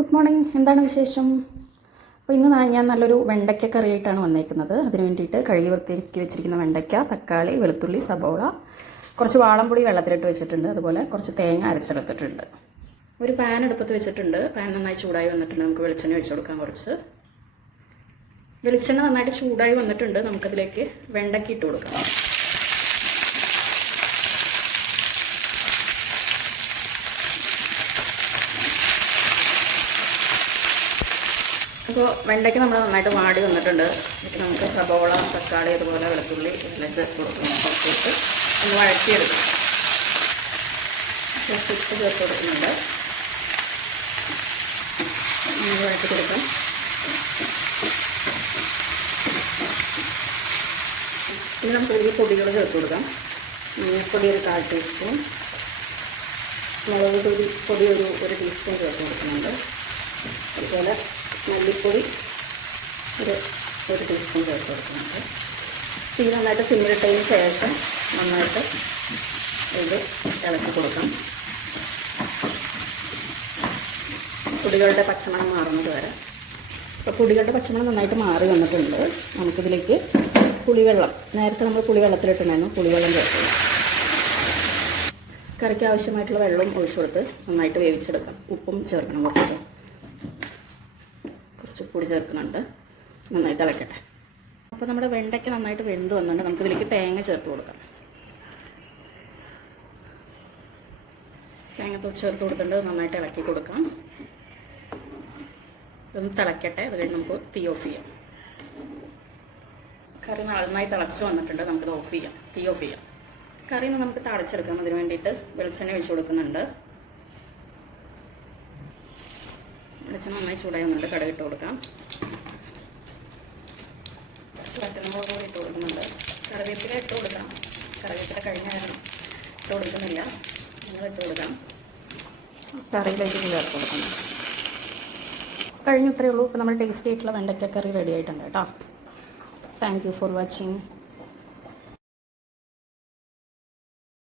Good morning. എന്താണ് വിശേഷം? അപ്പോൾ ഇന്ന് ഞാൻ നല്ലൊരു വെണ്ടയ്ക്ക കറിയായിട്ടാണ് വന്നേക്കുന്നത്. അതിന് വേണ്ടിയിട്ട് കഴുകി വൃത്തിയാക്കി വെച്ചിരിക്കുന്ന വെണ്ടയ്ക്ക, തക്കാളി, വെളുത്തുള്ളി, സബോള, കുറച്ച് വാളംപുളി വെള്ളത്തിലിട്ട് വെച്ചിട്ടുണ്ട്. അതുപോലെ കുറച്ച് തേങ്ങ അരച്ചെടുത്തിട്ടുണ്ട്. ഒരു പാൻ എടുപ്പത്ത് വെച്ചിട്ടുണ്ട്. പാൻ നന്നായി ചൂടായി വന്നിട്ടുണ്ട്. നമുക്ക് വെളിച്ചെണ്ണ ഒഴിച്ചു കൊടുക്കാം. കുറച്ച് വെളിച്ചെണ്ണ നന്നായിട്ട് ചൂടായി വന്നിട്ടുണ്ട്. നമുക്കതിലേക്ക് വെണ്ടയ്ക്ക ഇട്ട് കൊടുക്കാം. അപ്പോൾ വെണ്ടയ്ക്ക് നമ്മൾ നന്നായിട്ട് വാടി വന്നിട്ടുണ്ട്. എന്നിട്ട് നമുക്ക് സബോള, തക്കാളി, അതുപോലെ വെളുത്തുള്ളി എല്ലാം ചേർത്ത് കൊടുക്കണം. കുറച്ചിട്ട് ഒന്ന് വഴറ്റിയെടുക്കണം. കുറച്ചിട്ട് ചേർത്ത് കൊടുക്കുന്നുണ്ട്. നമ്മൾ വഴറ്റി കൊടുക്കണം. ഇനി നമുക്ക് ഈ പൊടികൾ ചേർത്ത് കൊടുക്കാം. പൊടി ഒരു 1/4 ടീസ്പൂൺ, മുളക് പൊടി ഒരു ടീസ്പൂൺ ചേർത്ത് കൊടുക്കുന്നുണ്ട്. അതുപോലെ മല്ലിപ്പൊടി ഒരു ടീസ്പൂൺ ചേർത്ത് കൊടുക്കുന്നുണ്ട്. തീ നന്നായിട്ട് സിമ്മിലിട്ടതിന് ശേഷം നന്നായിട്ട് ഇത് ഇളക്കി കൊടുക്കാം. പൊടികളുടെ പച്ചമണം മാറുന്നത് വരെ. അപ്പോൾ പൊടികളുടെ പച്ചമണം നന്നായിട്ട് മാറി വന്നിട്ടുണ്ട്. നമുക്കിതിലേക്ക് പുളിവെള്ളം, നേരത്തെ നമ്മൾ പുളിവെള്ളത്തിലിട്ടുണ്ടായിരുന്നു, പുളിവെള്ളം ചേർക്കുക. കറിക്ക് ആവശ്യമായിട്ടുള്ള വെള്ളം ഒഴിച്ചു കൊടുത്ത് നന്നായിട്ട് വേവിച്ചെടുക്കാം. ഉപ്പും ചേർക്കണം. കുറച്ച് പൊടി ചേർക്കുന്നുണ്ട്. നന്നായി തിളക്കട്ടെ. അപ്പോൾ നമ്മുടെ വെണ്ടയ്ക്ക് നന്നായിട്ട് വെന്ത് വന്നിട്ടുണ്ട്. നമുക്കിതിലേക്ക് തേങ്ങ ചേർത്ത് കൊടുക്കാം. തേങ്ങ ചേർത്ത് കൊടുത്തിട്ട് നന്നായിട്ട് ഇളക്കി കൊടുക്കാം. ഇതൊന്ന് തിളക്കട്ടെ. അത് കഴിഞ്ഞ് നമുക്ക് തീ ഓഫ് ചെയ്യാം. കറി നന്നായി തിളച്ച് വന്നിട്ടുണ്ട്. നമുക്കിത് ഓഫ് ചെയ്യാം. തീ ഓഫ് ചെയ്യാം. കറി നമുക്ക് തളച്ചെടുക്കാം. അതിന് വേണ്ടിയിട്ട് വെളിച്ചെണ്ണ ഒഴിച്ച് കൊടുക്കുന്നുണ്ട്. വെളിച്ചെണ്ണ നന്നായി ചൂടായി വന്നിട്ട് കടുക് ഇട്ട് കൊടുക്കാം. വറ്റൽമുളക് കൂടി ഇട്ട് കൊടുക്കുന്നുണ്ട്. കറിവേപ്പില ഇട്ട് കൊടുക്കാം. കറിവേപ്പില കഴിഞ്ഞ നേരം ഇട്ട് കൊടുക്കുന്നില്ല. നിങ്ങൾ ഇട്ട് കൊടുക്കാം. കറിയിലേക്ക് ചേർത്ത് കൊടുക്കണം. കഴിഞ്ഞു. ഇത്രയേ ഉള്ളൂ. ഇപ്പോൾ നമ്മൾ ടേസ്റ്റി ആയിട്ടുള്ള വെണ്ടയ്ക്ക കറി റെഡി ആയിട്ടുണ്ട് കേട്ടോ. Thank you for watching.